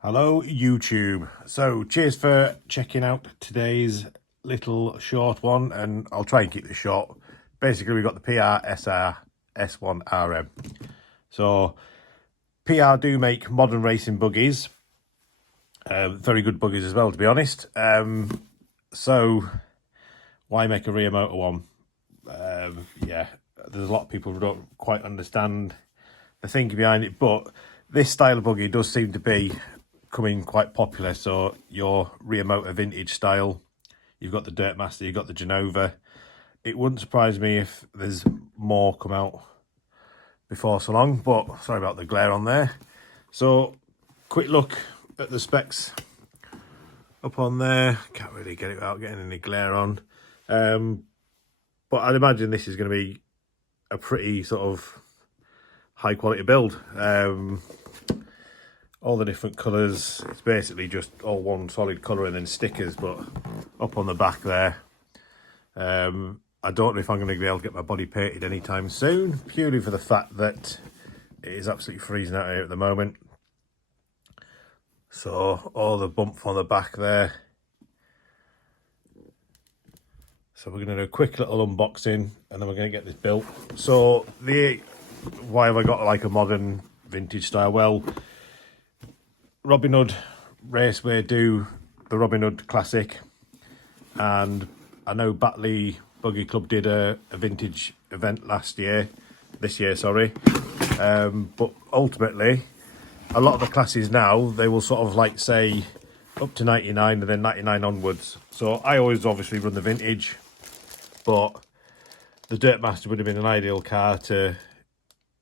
Hello YouTube. So cheers for checking out today's little short one, and I'll try and keep this short. Basically we've got the PR S1RM. So PR do make modern racing buggies, very good buggies as well, to be honest. So why make a rear motor one? Yeah, there's a lot of people who don't quite understand the thinking behind it, but this style of buggy does seem to be coming quite popular. So your rear motor vintage style, you've got the Dirtmaster, you've got the Genova. It wouldn't surprise me if there's more come out before so long, but sorry about the glare on there. So quick look at the specs up on there. Can't really get it without getting any glare on, but I'd imagine this is going to be a pretty sort of high quality build. All the different colours, it's basically just all one solid colour and then stickers, but up on the back there, I don't know if I'm going to be able to get my body painted anytime soon, purely for the fact that it is absolutely freezing out here at the moment. So all the bump on the back there. So we're going to do a quick little unboxing and then we're going to get this built. So why have I got like a modern vintage style? Well, Robin Hood Raceway do the Robin Hood Classic, and I know Batley Buggy Club did a vintage event this year, sorry. But ultimately, a lot of the classes now, they will sort of like say up to 99 and then 99 onwards. So I always obviously run the vintage, but the Dirtmaster would have been an ideal car to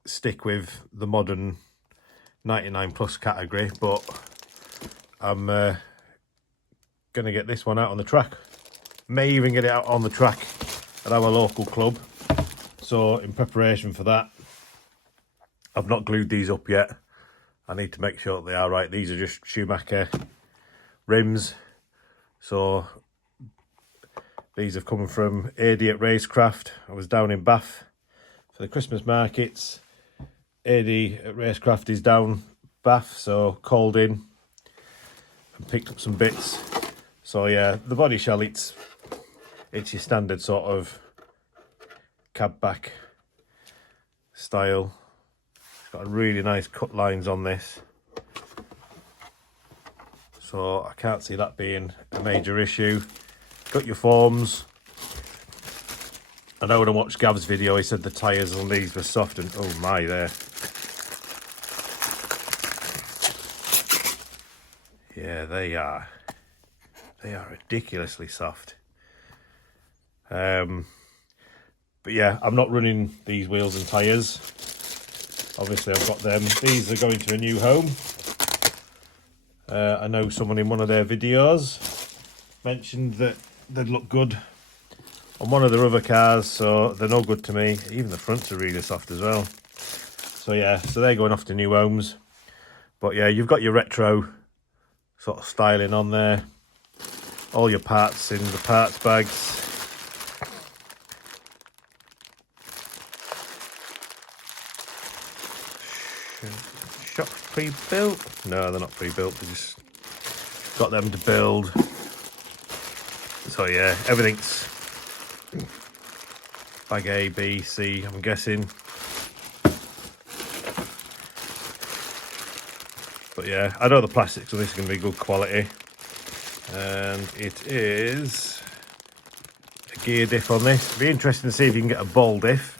stick with the modern 99 plus category, but I'm gonna get this one out on the track. May even get it out on the track at our local club. So in preparation for that, I've not glued these up yet. I need to make sure that they are right. These are just Schumacher rims. So these have come from AD at Racecraft. I was down in Bath for the Christmas markets. AD at Racecraft is down Bath, so called in and picked up some bits. So yeah, the body shell, it's your standard sort of cab back style. It's got a really nice cut lines on this, so I can't see that being a major issue. Got your forms. I know when I watched Gav's video, he said the tyres on these were soft, and oh my, there. Yeah, they are ridiculously soft. But yeah, I'm not running these wheels and tyres. Obviously I've got them. These are going to a new home. I know someone in one of their videos mentioned that they'd look good on one of their other cars, so they're no good to me. Even the fronts are really soft as well. So yeah, so they're going off to new homes. But yeah, you've got your retro sort of styling on there. All your parts in the parts bags. Shocks pre-built? No, they're not pre-built. They just got them to build. So yeah, everything's bag A, B, C, I'm guessing. But yeah, I know the plastics on this are going to be good quality. And it is a gear diff on this. It'll be interesting to see if you can get a ball diff.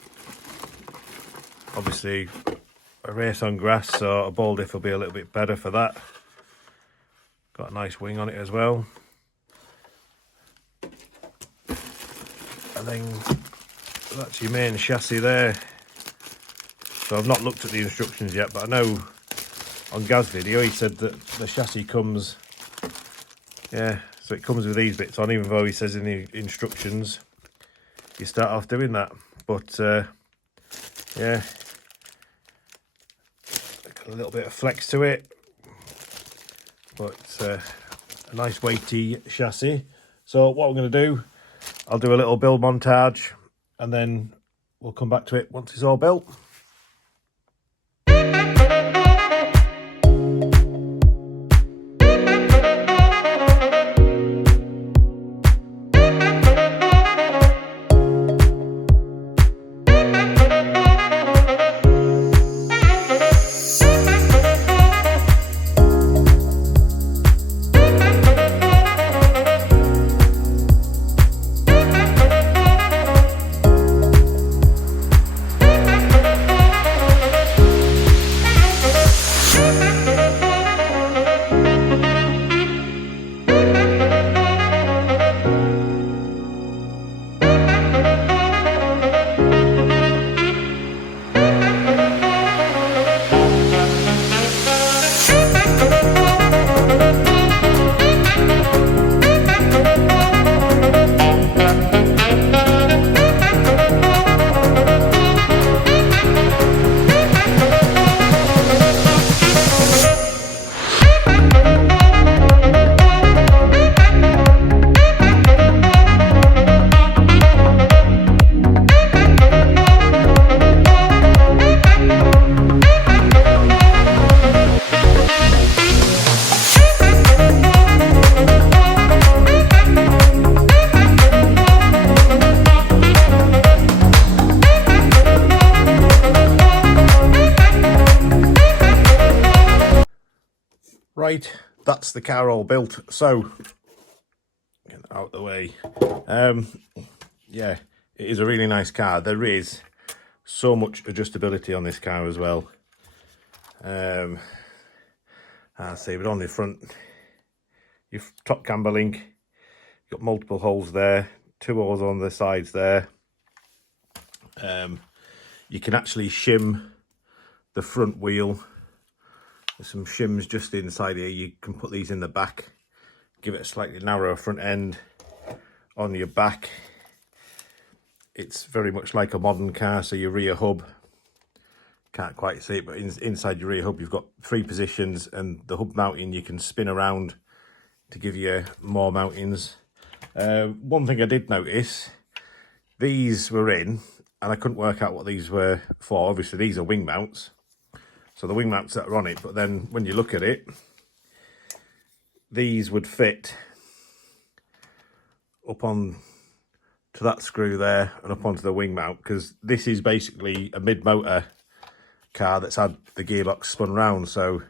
Obviously, a race on grass, so a ball diff will be a little bit better for that. Got a nice wing on it as well. And then that's your main chassis there. So I've not looked at the instructions yet, but I know on Gaz's video he said that the chassis comes, yeah, so it comes with these bits on, even though he says in the instructions you start off doing that. But yeah, got a little bit of flex to it, but it's a nice weighty chassis. So what I'm going to do, I'll do a little build montage and then we'll come back to it once it's all built. Right, that's the car all built. So, get that out of the way. Yeah, it is a really nice car. There is so much adjustability on this car as well. I'll say, but on the front, your top camber link, you've got multiple holes there, 2 holes on the sides there. You can actually shim the front wheel. There's some shims just inside here. You can put these in the back, give it a slightly narrower front end on your back. It's very much like a modern car. So your rear hub, can't quite see it, but inside your rear hub you've got 3 positions, and the hub mounting you can spin around to give you more mountings. One thing I did notice, these were in and I couldn't work out what these were for. Obviously these are wing mounts, so the wing mounts that are on it, but then when you look at it, these would fit up on to that screw there and up onto the wing mount, because this is basically a mid-motor car that's had the gearbox spun round. So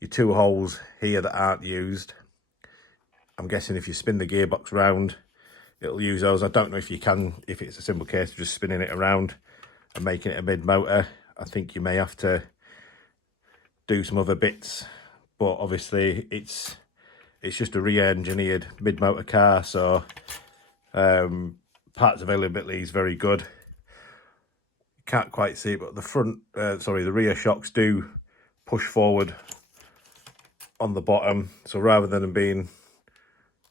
your 2 holes here that aren't used, I'm guessing if you spin the gearbox round, it'll use those. I don't know if you can, if it's a simple case of just spinning it around and making it a mid-motor. I think you may have to do some other bits, but obviously it's just a re-engineered mid-motor car, so parts availability is very good. Can't quite see it, but the front, the rear shocks do push forward on the bottom, so rather than them being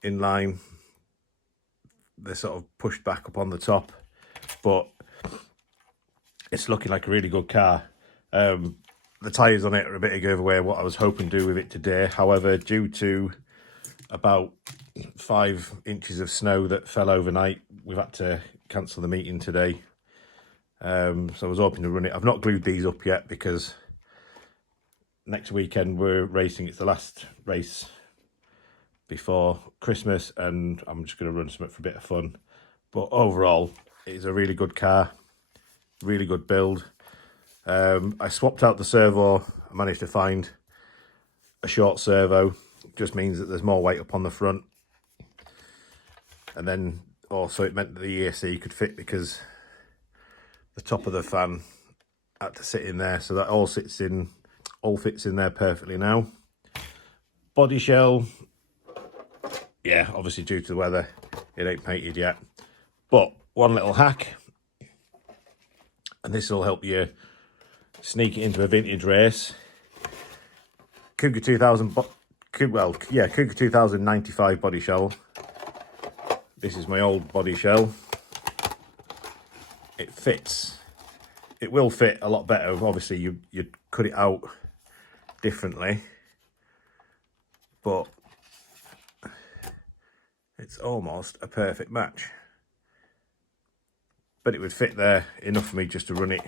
in line, they're sort of pushed back up on the top. But it's looking like a really good car. The tyres on it are a bit giveaway what I was hoping to do with it today. However, due to about 5 inches of snow that fell overnight, we've had to cancel the meeting today. So I was hoping to run it. I've not glued these up yet because next weekend we're racing. It's the last race before Christmas, and I'm just going to run something for a bit of fun. But overall, it's a really good car, really good build. I swapped out the servo. I managed to find a short servo. It just means that there's more weight up on the front, and then also it meant that the ESC could fit because the top of the fan had to sit in there, so that all fits in there perfectly now. Body shell, yeah, obviously due to the weather, it ain't painted yet. But one little hack, and this will help you sneak it into a vintage race. Cougar 2095 body shell. This is my old body shell. It fits. It will fit a lot better. Obviously, you'd cut it out differently, but it's almost a perfect match. But it would fit there enough for me just to run it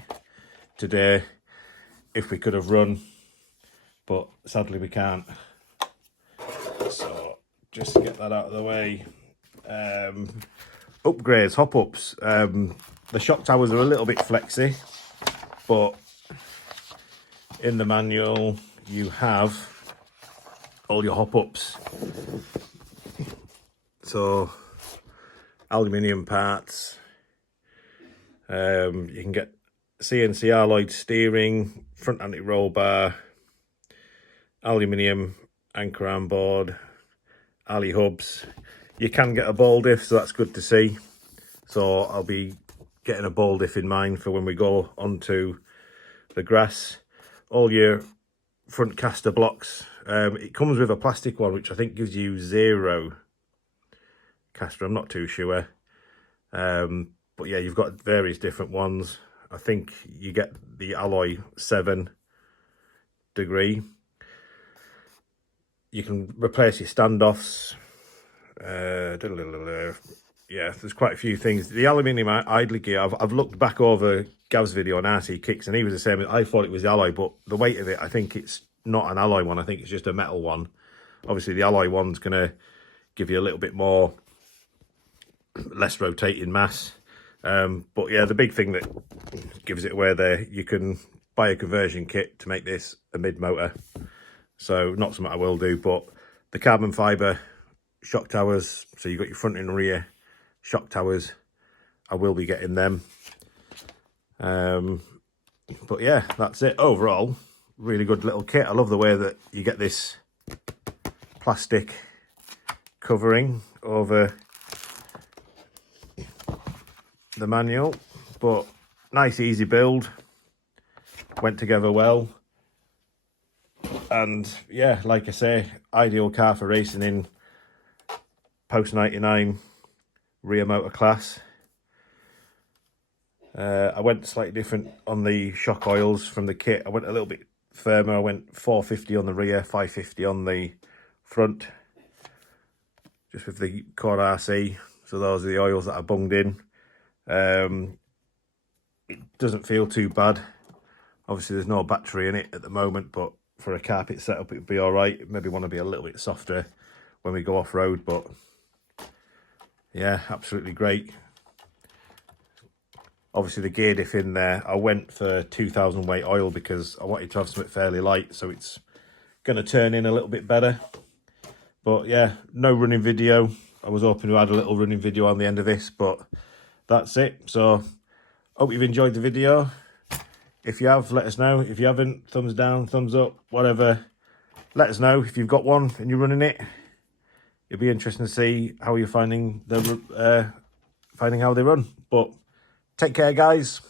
today if we could have run, but sadly we can't. So just to get that out of the way. Upgrades, hop-ups. The shock towers are a little bit flexy, but in the manual you have all your hop-ups. So aluminium parts. You can get CNC alloyed steering, front anti-roll bar, aluminium anchor arm board, alley hubs. You can get a ball diff, so that's good to see. So I'll be getting a ball diff in mind for when we go onto the grass. All your front caster blocks. It comes with a plastic one, which I think gives you 0 caster. I'm not too sure. But yeah, you've got various different ones. I think you get the alloy 7 degree. You can replace your standoffs. Yeah, there's quite a few things. The aluminium idler gear, I've looked back over Gav's video on RC Kicks, and he was the same. I thought it was the alloy, but the weight of it, I think it's not an alloy one. I think it's just a metal one. Obviously, the alloy one's going to give you a little bit more, less rotating mass. But yeah, the big thing that gives it away there, you can buy a conversion kit to make this a mid-motor. so not something I will do. But the carbon fibre shock towers, so you've got your front and rear shock towers, I will be getting them. But yeah, that's it. Overall, really good little kit. I love the way that you get this plastic covering over the manual, but nice easy build, went together well. And yeah, like I say, ideal car for racing in post 99 rear motor class. I went slightly different on the shock oils from the kit. I went a little bit firmer. I went 450 on the rear, 550 on the front, just with the Core RC. So those are the oils that I bunged in. It doesn't feel too bad. Obviously there's no battery in it at the moment, but for a carpet setup it would be all right. Maybe want to be a little bit softer when we go off-road, but yeah, absolutely great. Obviously the gear diff in there, I went for 2000 weight oil because I wanted to have something fairly light, so it's going to turn in a little bit better. But yeah, no running video. I was hoping to add a little running video on the end of this, but that's it. So hope you've enjoyed the video. If you have, let us know. If you haven't, thumbs down, thumbs up, whatever. Let us know if you've got one and you're running it. It'll be interesting to see how you're finding how they run. But take care, guys.